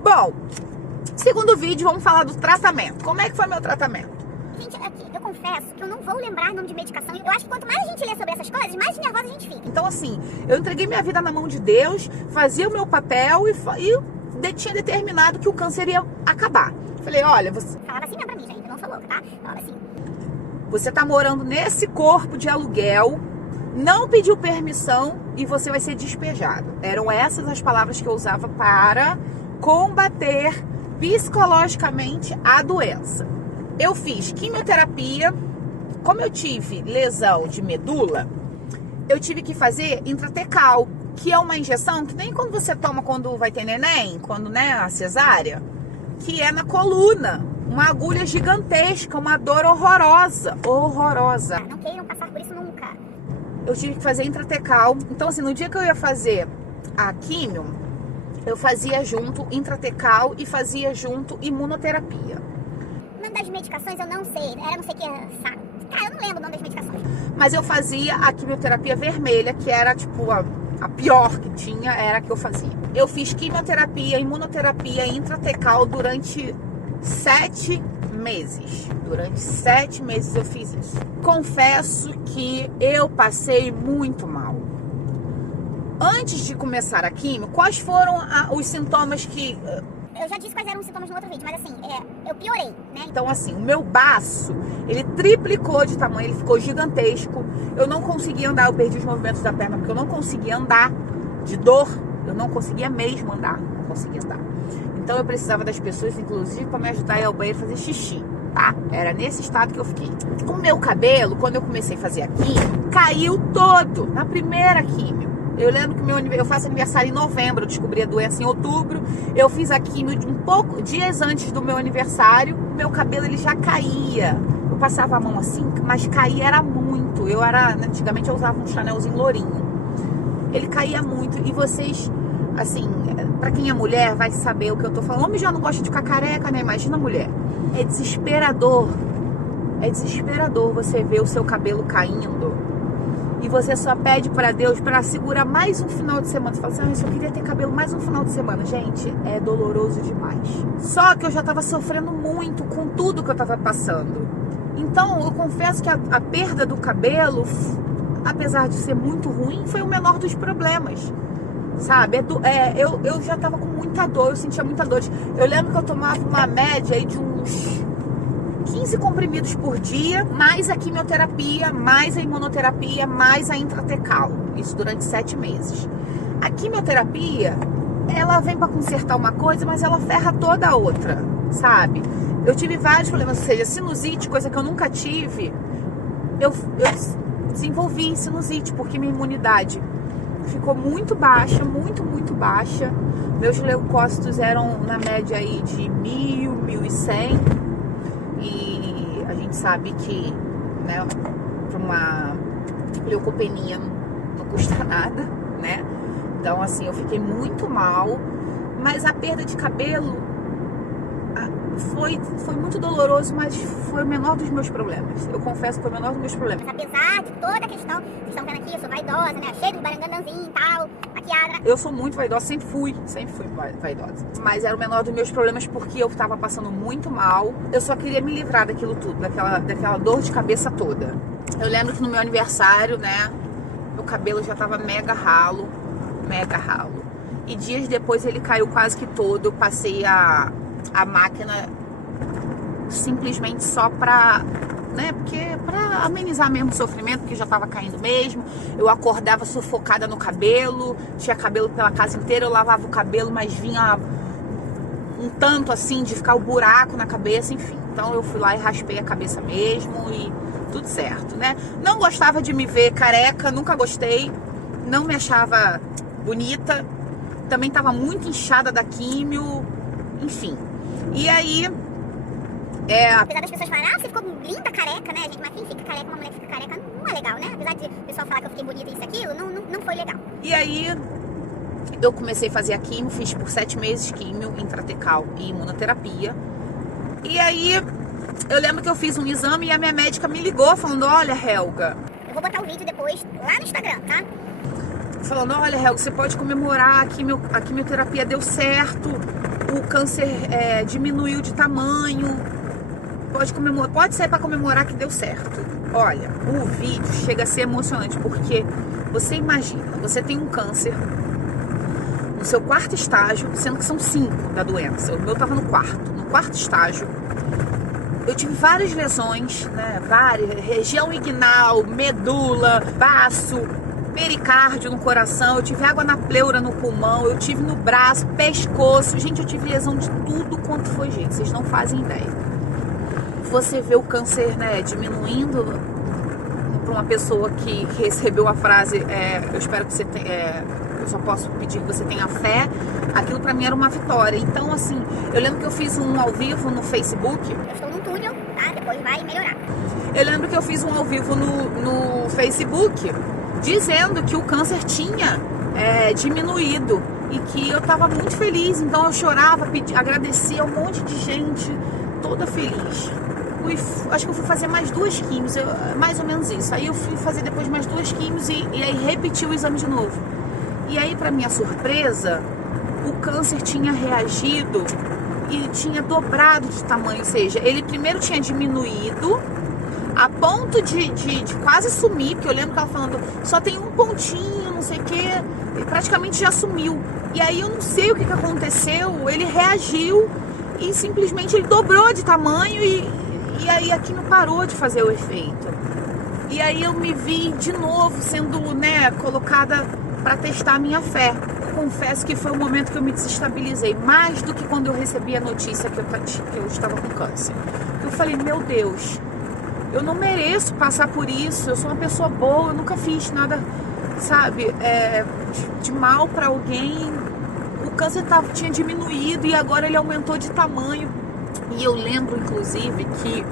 Bom, segundo vídeo, vamos falar do tratamento. Como é que foi meu tratamento? Gente, aqui, eu confesso que eu não vou lembrar nome de medicação. Eu acho que quanto mais a gente lê sobre essas coisas, mais nervosa a gente fica. Então, assim, eu entreguei minha vida na mão de Deus, fazia o meu papel e tinha determinado que o câncer ia acabar. Falei, olha, você... Falava assim mesmo pra mim, gente, eu não sou louca, tá? Falava assim. Você tá morando nesse corpo de aluguel, não pediu permissão e você vai ser despejado. Eram essas as palavras que eu usava para combater psicologicamente a doença. Eu fiz quimioterapia. Como eu tive lesão de medula, eu tive que fazer intratecal, que é uma injeção que nem quando você toma quando vai ter neném, quando, né, a cesárea, que é na coluna. Uma agulha gigantesca, uma dor horrorosa. Horrorosa. Não queiram passar por isso nunca. Eu tive que fazer intratecal. Então, assim, no dia que eu ia fazer a químio, eu fazia junto intratecal e fazia junto imunoterapia. O nome das medicações eu não sei. Era não sei o que. Cara, eu não lembro o nome das medicações. Mas eu fazia a quimioterapia vermelha, que era tipo a pior que tinha, era a que eu fazia. Eu fiz quimioterapia, imunoterapia intratecal durante 7 meses. Durante 7 meses eu fiz isso. Confesso que eu passei muito mal. Antes de começar a quimio, quais foram os sintomas que... Eu já disse quais eram os sintomas no outro vídeo, mas assim, eu piorei, né? Então, assim, o meu baço, ele triplicou de tamanho, ele ficou gigantesco. Eu não conseguia andar, eu perdi os movimentos da perna porque eu não conseguia andar de dor. Eu não conseguia mesmo andar, não conseguia andar. Então, eu precisava das pessoas, inclusive, para me ajudar a ir ao banheiro fazer xixi, tá? Era nesse estado que eu fiquei. O meu cabelo, quando eu comecei a fazer a químio, caiu todo na primeira químio. Eu lembro que eu faço aniversário em novembro, eu descobri a doença em outubro. Eu fiz a químio dias antes do meu aniversário. Meu cabelo ele já caía. Eu passava a mão assim, mas caía era muito. Antigamente eu usava um Chanelzinho lourinho. Ele caía muito. E vocês, assim, pra quem é mulher vai saber o que eu tô falando. Homem já não gosta de ficar careca, né? Imagina a mulher. É desesperador. É desesperador você ver o seu cabelo caindo. E você só pede pra Deus pra segurar mais um final de semana. Você fala assim, eu só queria ter cabelo mais um final de semana. Gente, é doloroso demais. Só que eu já tava sofrendo muito com tudo que eu tava passando. Então, eu confesso que a perda do cabelo, apesar de ser muito ruim, foi o menor dos problemas. Sabe? Eu já tava com muita dor, eu sentia muita dor. Eu lembro que eu tomava uma média aí de uns 15 comprimidos por dia, mais a quimioterapia, mais a imunoterapia, mais a intratecal. Isso durante 7 meses. A quimioterapia, ela vem para consertar uma coisa, mas ela ferra toda a outra, sabe? Eu tive vários problemas, ou seja, sinusite, coisa que eu nunca tive. Eu desenvolvi sinusite, porque minha imunidade ficou muito baixa, muito baixa. Meus leucócitos eram na média aí de 1.000, 1.100. E a gente sabe que, né, para uma leucopenia não custa nada, né? Então, assim, eu fiquei muito mal. Mas a perda de cabelo foi muito doloroso, mas foi o menor dos meus problemas. Eu confesso que foi o menor dos meus problemas. Apesar de toda a questão, vocês estão vendo aqui, eu sou vaidosa, né? Cheio de barangandanzinho e tal, maquiada. Eu sou muito vaidosa, sempre fui vaidosa. Mas era o menor dos meus problemas porque eu tava passando muito mal. Eu só queria me livrar daquilo tudo, daquela dor de cabeça toda. Eu lembro que no meu aniversário, né, meu cabelo já tava mega ralo. E dias depois ele caiu quase que todo. Eu passei a máquina simplesmente só pra, né, porque pra amenizar mesmo o sofrimento, porque já tava caindo mesmo. Eu acordava sufocada no cabelo, tinha cabelo pela casa inteira, eu lavava o cabelo, mas vinha um tanto assim de ficar o buraco na cabeça, enfim. Então eu fui lá e raspei a cabeça mesmo e tudo certo, né? Não gostava de me ver careca, nunca gostei, não me achava bonita, também tava muito inchada da químio, enfim. E aí, apesar das pessoas falarem, você ficou linda careca, né, gente? Mas quem fica careca, uma mulher que fica careca, não é legal, né? Apesar de o pessoal falar que eu fiquei bonita e isso e aquilo, não foi legal. E aí, eu comecei a fazer a químio, fiz por 7 meses químio, intratecal e imunoterapia. E aí, eu lembro que eu fiz um exame e a minha médica me ligou falando, olha, Helga... Eu vou botar o vídeo depois lá no Instagram, tá? Falando, olha, Helga, você pode comemorar, a quimioterapia deu certo, o câncer diminuiu de tamanho. Pode sair para comemorar que deu certo. Olha, o vídeo chega a ser emocionante, porque você imagina, você tem um câncer no seu 4º estágio, sendo que são 5 da doença. O meu estava no 4º. No 4º estágio, eu tive várias lesões, né? Região inguinal, medula, baço, pericárdio no coração, eu tive água na pleura no pulmão, eu tive no braço, pescoço. Gente, eu tive lesão de tudo quanto foi jeito, vocês não fazem ideia. Você vê o câncer, né, diminuindo para uma pessoa que recebeu a frase, eu espero que você tenha, eu só posso pedir que você tenha fé. Aquilo para mim era uma vitória. Então, assim, eu lembro que eu fiz um ao vivo no Facebook. Eu estou num túnel, tá? Depois vai melhorar. Eu lembro que eu fiz um ao vivo no Facebook dizendo que o câncer tinha diminuído e que eu estava muito feliz. Então eu chorava, agradecia a um monte de gente, toda feliz. Acho que eu fui fazer mais 2 químios, mais ou menos isso. Aí eu fui fazer depois mais 2 químios e aí repeti o exame de novo. E aí, para minha surpresa, o câncer tinha reagido e tinha dobrado de tamanho. Ou seja, ele primeiro tinha diminuído a ponto de quase sumir, porque eu lembro que ela falando, só tem um pontinho, não sei o que, e praticamente já sumiu. E aí eu não sei o que aconteceu, ele reagiu e simplesmente ele dobrou de tamanho e aí aqui não parou de fazer o efeito. E aí eu me vi de novo sendo, né, colocada para testar a minha fé. Eu confesso que foi o momento que eu me desestabilizei, mais do que quando eu recebi a notícia que eu estava com câncer. Eu falei, meu Deus, eu não mereço passar por isso, eu sou uma pessoa boa, eu nunca fiz nada, sabe, de mal para alguém. O câncer tinha diminuído e agora ele aumentou de tamanho. E eu lembro, inclusive, que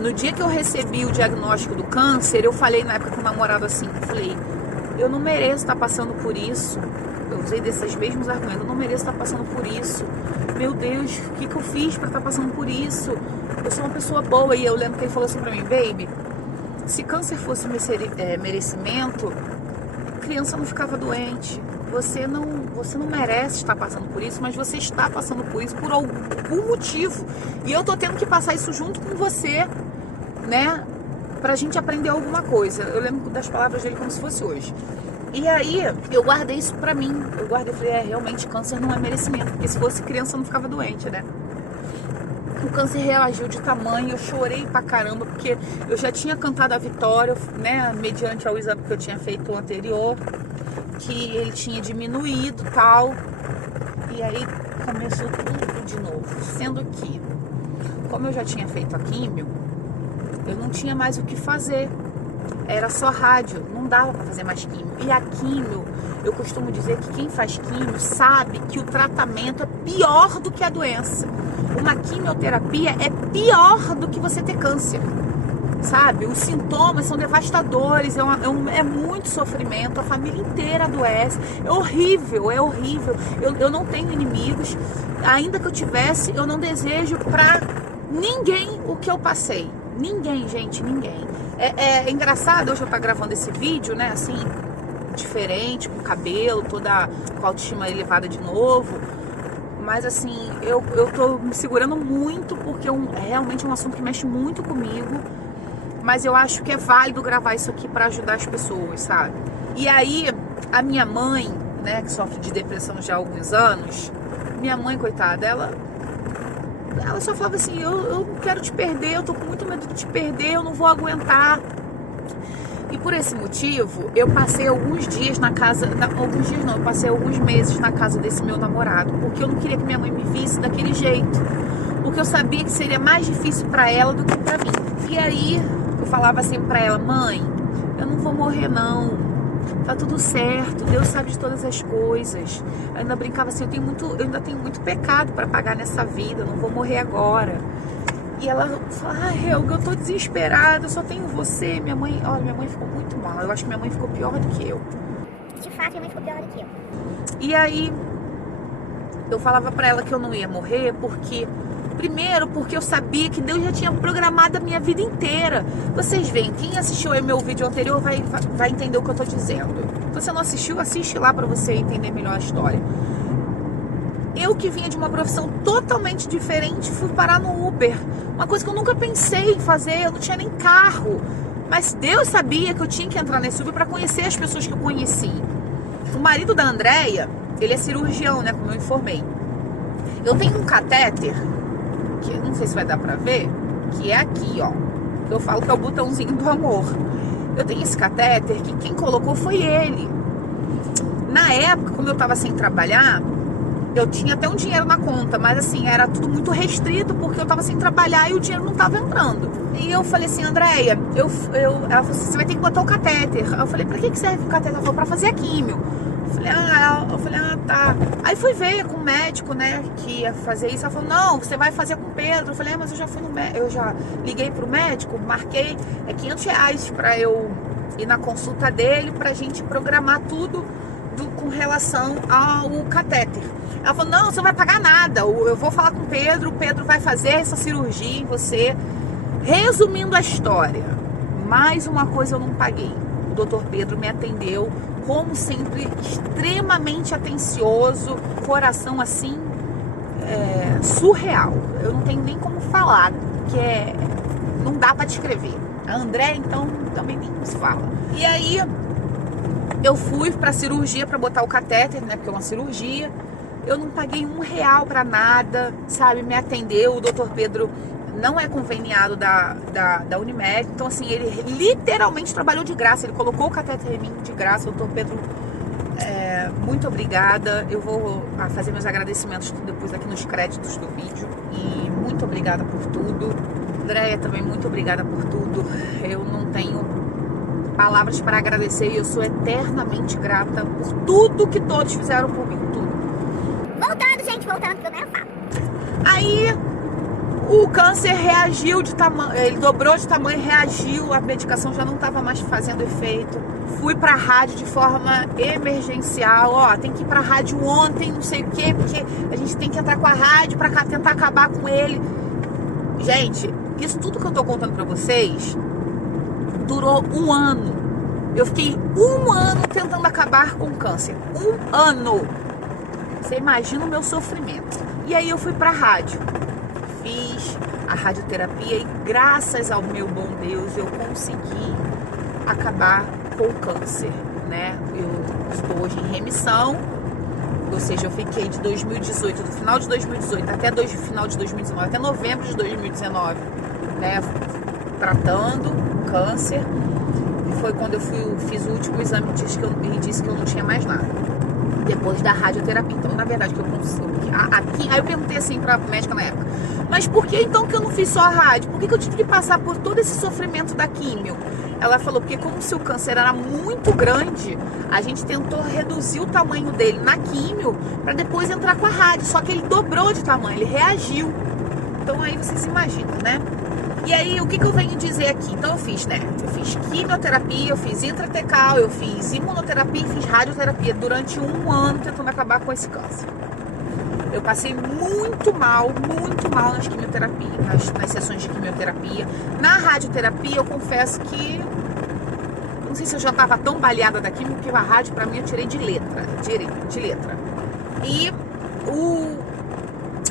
no dia que eu recebi o diagnóstico do câncer, eu falei na época com o namorado assim, eu falei, eu não mereço estar passando por isso. Eu usei desses mesmos argumentos, eu não mereço estar passando por isso. Meu Deus, o que eu fiz para estar passando por isso? Eu sou uma pessoa boa. E eu lembro que ele falou assim pra mim, baby, se câncer fosse merecimento, criança não ficava doente. Você não merece estar passando por isso, mas você está passando por isso por algum motivo. E eu tô tendo que passar isso junto com você, né? Pra gente aprender alguma coisa. Eu lembro das palavras dele como se fosse hoje. E aí, eu guardei isso pra mim. Eu guardei e falei, realmente, câncer não é merecimento. Porque se fosse criança, não ficava doente, né? O câncer reagiu de tamanho, eu chorei pra caramba, porque eu já tinha cantado a vitória, né? Mediante ao exame que eu tinha feito anterior, que ele tinha diminuído e tal. E aí, começou tudo de novo. Sendo que, como eu já tinha feito a químio, eu não tinha mais o que fazer. Era só rádio, não dava para fazer mais químio. E a químio, eu costumo dizer que quem faz químio sabe que o tratamento é pior do que a doença. Uma quimioterapia é pior do que você ter câncer, sabe? Os sintomas são devastadores, é muito sofrimento, a família inteira adoece. É horrível, é horrível. Eu não tenho inimigos, ainda que eu tivesse, eu não desejo para ninguém o que eu passei. Ninguém, gente, ninguém. É engraçado hoje eu estar gravando esse vídeo, né, assim, diferente, com cabelo, toda com a autoestima elevada de novo. Mas assim, eu tô me segurando muito porque realmente é um assunto que mexe muito comigo. Mas eu acho que é válido gravar isso aqui para ajudar as pessoas, sabe? E aí, a minha mãe, né, que sofre de depressão já há alguns anos, minha mãe, coitada, ela só falava assim, eu não quero te perder, eu tô com muito medo de te perder, eu não vou aguentar. E por esse motivo, eu passei alguns dias na casa, alguns dias não, eu passei alguns meses na casa desse meu namorado, porque eu não queria que minha mãe me visse daquele jeito, porque eu sabia que seria mais difícil pra ela do que pra mim. E aí, eu falava assim pra ela, mãe, eu não vou morrer não, tá tudo certo, Deus sabe de todas as coisas. Eu ainda brincava assim, eu ainda tenho muito pecado pra pagar nessa vida, eu não vou morrer agora. E ela fala, Helga, eu tô desesperada, eu só tenho você. Minha mãe ficou muito mal, eu acho que minha mãe ficou pior do que eu. De fato, minha mãe ficou pior do que eu. E aí, eu falava pra ela que eu não ia morrer, primeiro porque eu sabia que Deus já tinha programado a minha vida inteira. Vocês veem, quem assistiu aí meu vídeo anterior vai entender o que eu tô dizendo. Se você não assistiu, assiste lá pra você entender melhor a história. Eu que vinha de uma profissão totalmente diferente, fui parar no Uber. Uma coisa que eu nunca pensei em fazer, eu não tinha nem carro. Mas Deus sabia que eu tinha que entrar nesse Uber para conhecer as pessoas que eu conheci. O marido da Andréia, ele é cirurgião, né, como eu informei. Eu tenho um catéter, que eu não sei se vai dar pra ver, que é aqui, ó. Eu falo que é o botãozinho do amor. Eu tenho esse catéter que quem colocou foi ele. Na época, quando eu tava sem trabalhar, eu tinha até um dinheiro na conta, mas assim, era tudo muito restrito porque eu tava sem trabalhar e o dinheiro não tava entrando. E eu falei assim, Andréia, ela falou assim, você vai ter que botar o catéter. Eu falei, pra que serve o catéter? Ela falou, pra fazer a químio. Eu falei, tá. Aí fui ver com o médico, né, que ia fazer isso. Ela falou, não, você vai fazer com o Pedro. Eu falei, mas eu já fui no médico, eu já liguei pro médico, marquei R$500 pra eu ir na consulta dele, pra gente programar tudo com relação ao catéter. Ela falou, não, você não vai pagar nada, eu vou falar com o Pedro vai fazer essa cirurgia em você. Resumindo a história, mais uma coisa eu não paguei. O doutor Pedro me atendeu, como sempre, extremamente atencioso, coração assim, surreal. Eu não tenho nem como falar, que não dá pra descrever. A André, então, também nem se fala. E aí, eu fui pra cirurgia pra botar o catéter, né, porque é uma cirurgia. Eu não paguei R$1 pra nada, sabe, me atendeu. O doutor Pedro não é conveniado da Unimed, então assim, ele literalmente trabalhou de graça, ele colocou o catéter em mim de graça. Doutor Pedro, muito obrigada. Eu vou fazer meus agradecimentos depois aqui nos créditos do vídeo. E muito obrigada por tudo. Andréia também, muito obrigada por tudo. Eu não tenho palavras para agradecer e eu sou eternamente grata por tudo que todos fizeram por mim, tudo. Voltando pro meu papo. Aí o câncer reagiu de tamanho, ele dobrou de tamanho, reagiu, a medicação já não estava mais fazendo efeito. Fui pra rádio de forma emergencial, tem que ir pra rádio ontem, não sei o quê, porque a gente tem que entrar com a rádio pra tentar acabar com ele. Gente, isso tudo que eu tô contando pra vocês durou 1 ano. Eu fiquei 1 ano tentando acabar com o câncer. 1 ano. Você imagina o meu sofrimento. E aí eu fui pra rádio. Fiz a radioterapia e graças ao meu bom Deus eu consegui acabar com o câncer, né? Eu estou hoje em remissão, ou seja, eu fiquei de 2018, do final de 2018 até final de 2019, até novembro de 2019, né? Tratando o câncer. E foi quando eu fiz o último exame e disse que eu não tinha mais nada. Depois da radioterapia. Então, na verdade, que eu consigo aqui. Aí eu perguntei assim pra médica na época, mas por que então que eu não fiz só a rádio? Por que eu tive que passar por todo esse sofrimento da químio? Ela falou, porque como o seu câncer era muito grande, a gente tentou reduzir o tamanho dele na químio pra depois entrar com a rádio. Só que ele dobrou de tamanho, ele reagiu. Então aí vocês imaginam, né? E aí, o que eu venho dizer aqui? Então eu fiz, né? Eu fiz quimioterapia, eu fiz intratecal, eu fiz imunoterapia e fiz radioterapia durante 1 ano tentando acabar com esse câncer. Eu passei muito mal nas quimioterapias, nas sessões de quimioterapia. Na radioterapia, eu confesso que não sei se eu já estava tão baleada da quimio, porque a rádio pra mim eu tirei de letra. E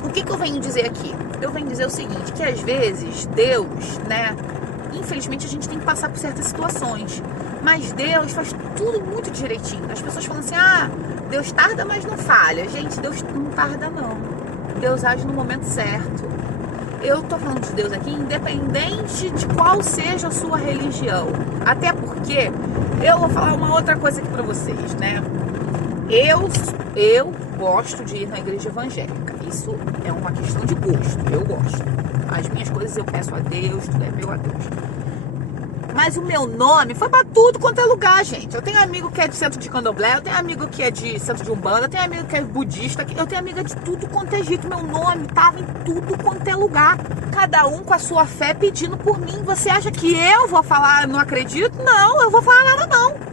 o que eu venho dizer aqui? Eu venho dizer o seguinte, que às vezes Deus, né, infelizmente a gente tem que passar por certas situações, mas Deus faz tudo muito direitinho. As pessoas falam assim, Deus tarda, mas não falha. Gente, Deus não tarda não. Deus age no momento certo. Eu tô falando de Deus aqui, independente de qual seja a sua religião. Até porque, eu vou falar uma outra coisa aqui pra vocês, né? Eu gosto de ir na igreja evangélica. Isso é uma questão de gosto. Eu gosto. As minhas coisas eu peço a Deus, tudo é meu a Deus. Mas o meu nome foi pra tudo quanto é lugar, gente. Eu tenho amigo que é de centro de candomblé, eu tenho amigo que é de centro de umbanda, eu tenho amigo que é budista, eu tenho amiga de tudo quanto é jeito. Meu nome tava em tudo quanto é lugar. Cada um com a sua fé pedindo por mim. Você acha que eu vou falar, não acredito? Não, eu vou falar nada não.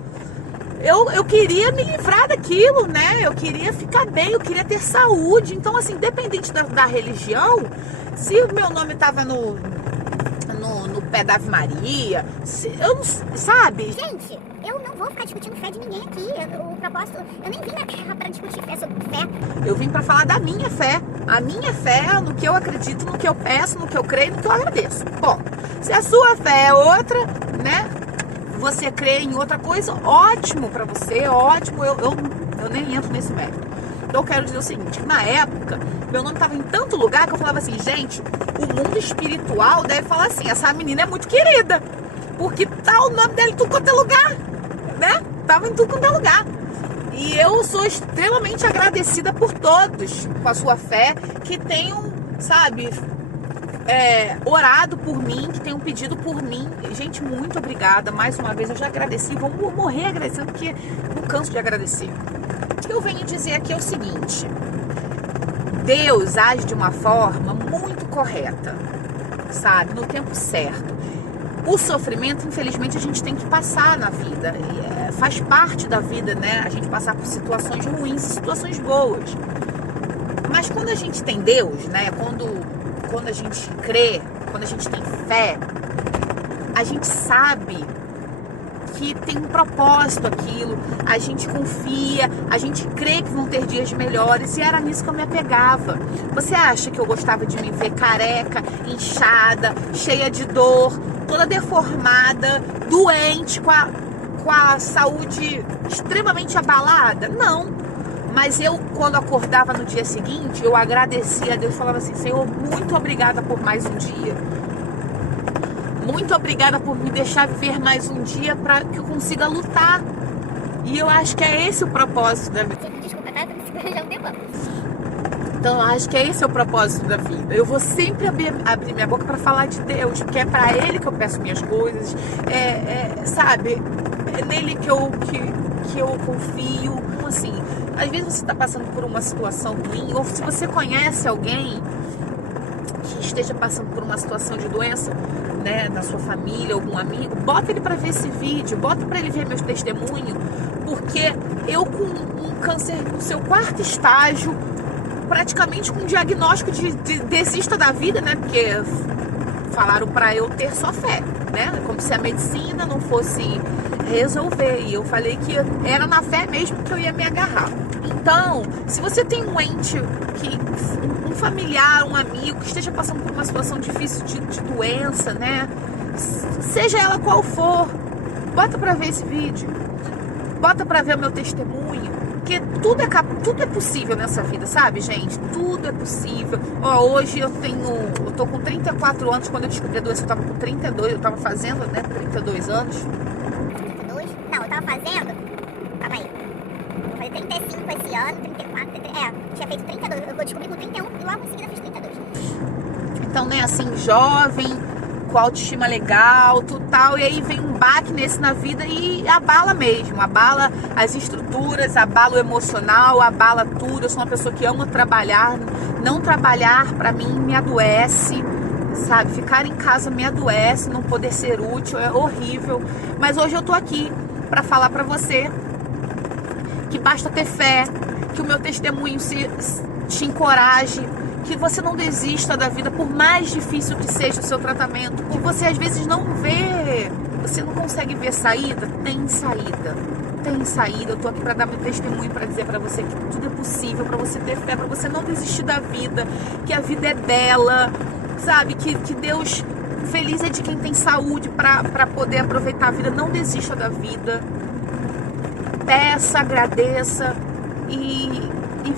Eu queria me livrar daquilo, né? Eu queria ficar bem, eu queria ter saúde. Então, assim, independente da religião, se o meu nome tava no no pé da Ave Maria. Eu não, sabe? Gente, eu não vou ficar discutindo fé de ninguém aqui. O propósito, eu nem vim na Terra pra discutir fé sobre fé. Eu vim pra falar da minha fé. A minha fé no que eu acredito, no que eu peço, no que eu creio, no que eu agradeço. Bom, se a sua fé é outra, né? Você crê em outra coisa, ótimo pra você, ótimo. Eu nem entro nesse mérito. Então eu quero dizer o seguinte, na época, meu nome estava em tanto lugar que eu falava assim, gente, o mundo espiritual deve falar assim, essa menina é muito querida, porque tá o nome dela em tudo quanto é lugar, né? Tava em tudo quanto é lugar. E eu sou extremamente agradecida por todos, com a sua fé, que tenham, sabe, orado por mim, que tenham pedido por mim. Gente, muito obrigada, mais uma vez, eu já agradeci, vou morrer agradecendo, porque não canso de agradecer. O que eu venho dizer aqui é o seguinte, Deus age de uma forma muito correta, sabe, no tempo certo. O sofrimento, infelizmente, a gente tem que passar na vida, faz parte da vida, né, a gente passar por situações ruins e situações boas. Mas quando a gente tem Deus, né, quando a gente crê, quando a gente tem fé, a gente sabe que tem um propósito aquilo, a gente confia, a gente crê que vão ter dias melhores, e era nisso que eu me apegava. Você acha que eu gostava de me ver careca, inchada, cheia de dor, toda deformada, doente, com a saúde extremamente abalada? Não. Mas eu, quando acordava no dia seguinte, eu agradecia a Deus, falava assim, Senhor, muito obrigada por mais um dia. Muito obrigada por me deixar viver mais um dia para que eu consiga lutar. E eu acho que é esse o propósito da vida. Desculpa, tá? Já um tempão. Então, eu acho que é esse o propósito da vida. Eu vou sempre abrir minha boca para falar de Deus, porque é para Ele que eu peço minhas coisas. Sabe? É nele que eu confio. Assim, às vezes você está passando por uma situação ruim, ou se você conhece alguém que esteja passando por uma situação de doença, né, na sua família, algum amigo, bota ele para ver esse vídeo, bota para ele ver meus testemunhos, porque eu com um câncer no seu 4º estágio, praticamente com um diagnóstico de desista da vida, né, porque falaram para eu ter só fé, né, como se a medicina não fosse resolver, e eu falei que era na fé mesmo que eu ia me agarrar. Então, se você tem um ente, um familiar, um amigo que esteja passando por uma situação difícil de doença, né? Seja ela qual for, bota pra ver esse vídeo, bota pra ver o meu testemunho, porque tudo é possível nessa vida, sabe, gente? Tudo é possível. Ó, hoje eu tô com 34 anos, quando eu descobri a doença eu tava com 32, eu tava fazendo, né, 32 anos. 32? Não, eu tava fazendo, calma aí. Eu falei 35 esse ano, 34, tinha feito 32. Eu descobri com 31 e logo em seguida fiz 32. Então, né, assim, jovem, com autoestima legal, tal, e aí vem um baque nesse na vida e abala mesmo, abala as estruturas, abala o emocional, abala tudo. Eu sou uma pessoa que ama trabalhar, não trabalhar pra mim me adoece, sabe? Ficar em casa me adoece, não poder ser útil é horrível. Mas hoje eu tô aqui pra falar pra você que basta ter fé, que o meu testemunho te encoraje, que você não desista da vida, por mais difícil que seja o seu tratamento, que você às vezes não vê, você não consegue ver saída. Tem saída, tem saída. Eu tô aqui para dar meu testemunho, para dizer para você que tudo é possível, para você ter fé, para você não desistir da vida, que a vida é bela, sabe, que Deus feliz é de quem tem saúde para poder aproveitar a vida. Não desista da vida, peça, agradeça e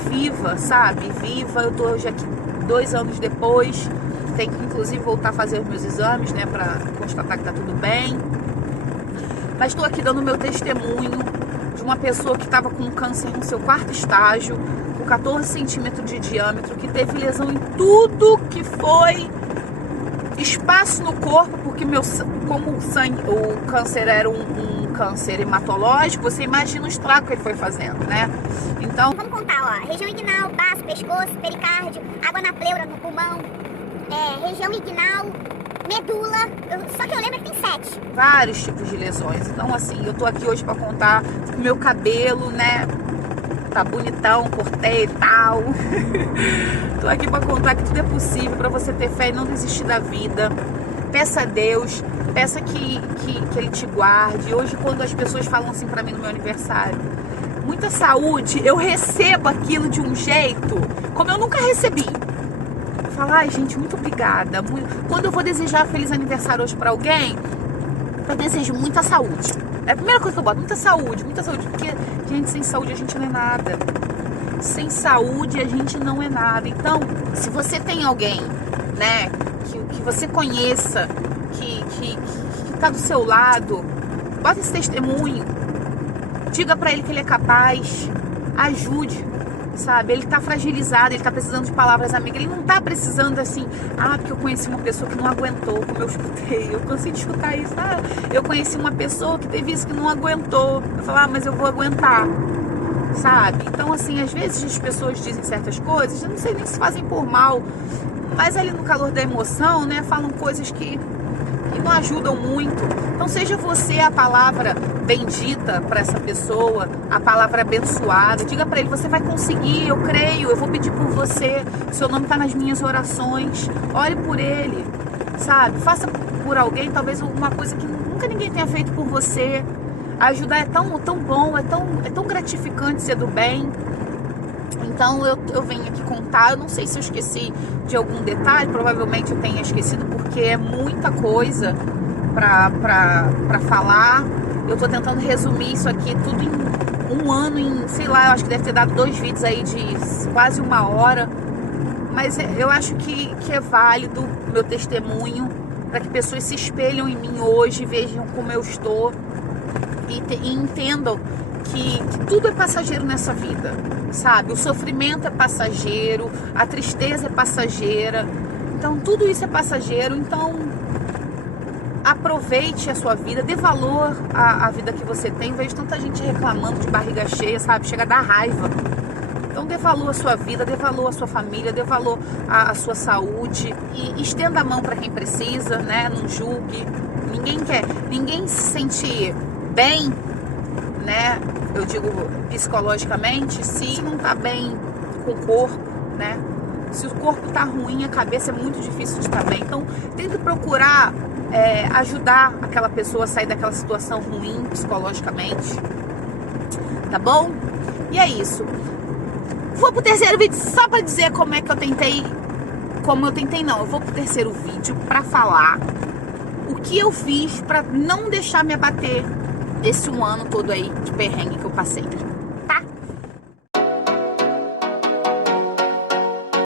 viva, sabe? Viva. Eu tô hoje aqui 2 anos depois, tenho que inclusive voltar a fazer os meus exames, né, pra constatar que tá tudo bem. Mas tô aqui dando meu testemunho de uma pessoa que tava com um câncer no seu 4º estágio, com 14 centímetros de diâmetro, que teve lesão em tudo que foi espaço no corpo, porque como o câncer era um câncer hematológico, você imagina o estrago que ele foi fazendo, né? Então, vamos contar, ó, região inguinal, baço, pescoço, pericárdio, água na pleura, no pulmão, região inguinal, medula, só que eu lembro que tem 7. Vários tipos de lesões. Então, assim, eu tô aqui hoje pra contar o meu cabelo, né? Tá bonitão, cortei e tal. Tô aqui pra contar que tudo é possível, pra você ter fé e não desistir da vida. peça a Deus, peça que Ele te guarde. Hoje, quando as pessoas falam assim pra mim no meu aniversário, muita saúde, eu recebo aquilo de um jeito como eu nunca recebi. Eu falo, ai gente, muito obrigada. Quando eu vou desejar feliz aniversário hoje pra alguém, eu desejo muita saúde. É a primeira coisa que eu boto, muita saúde, porque, gente, sem saúde a gente não é nada. Sem saúde a gente não é nada. Então, se você tem alguém, né, que você conheça, que tá do seu lado, bota esse testemunho, diga pra ele que ele é capaz, ajude, sabe? Ele tá fragilizado, ele tá precisando de palavras amigas, ele não tá precisando assim, porque eu conheci uma pessoa que não aguentou, como eu escutei, eu cansei de escutar isso, eu conheci uma pessoa que teve isso que não aguentou, eu falo, mas eu vou aguentar, sabe? Então, assim, às vezes as pessoas dizem certas coisas, eu não sei nem se fazem por mal, mas ali no calor da emoção, né, falam coisas que não ajudam muito. Então seja você a palavra bendita para essa pessoa, a palavra abençoada. Diga para ele, você vai conseguir, eu creio, eu vou pedir por você, seu nome está nas minhas orações, ore por ele, sabe? Faça por alguém, talvez alguma coisa que nunca ninguém tenha feito por você. Ajudar é tão bom, é tão gratificante ser do bem. Então eu venho aqui contar, eu não sei se eu esqueci de algum detalhe, provavelmente eu tenha esquecido porque é muita coisa pra falar. Eu tô tentando resumir isso aqui tudo em um ano, sei lá, eu acho que deve ter dado 2 vídeos aí de quase 1 hora. Mas eu acho que é válido o meu testemunho para que pessoas se espelham em mim hoje, vejam como eu estou e entendam que tudo é passageiro nessa vida, sabe? O sofrimento é passageiro, a tristeza é passageira, então tudo isso é passageiro. Então aproveite a sua vida, dê valor à vida que você tem. Vejo tanta gente reclamando de barriga cheia, sabe? Chega a dar raiva. Então dê valor à sua vida, dê valor à sua família, dê valor à sua saúde e estenda a mão para quem precisa, né? Não julgue. Ninguém se sente bem, né? Eu digo psicologicamente, se não tá bem com o corpo, né? Se o corpo tá ruim, a cabeça é muito difícil de estar bem. Então, tente procurar ajudar aquela pessoa a sair daquela situação ruim psicologicamente, tá bom? E é isso. Vou pro terceiro vídeo só pra dizer como é que eu tentei. Eu vou pro terceiro vídeo pra falar o que eu fiz pra não deixar me abater esse 1 ano todo aí de perrengue que eu passei.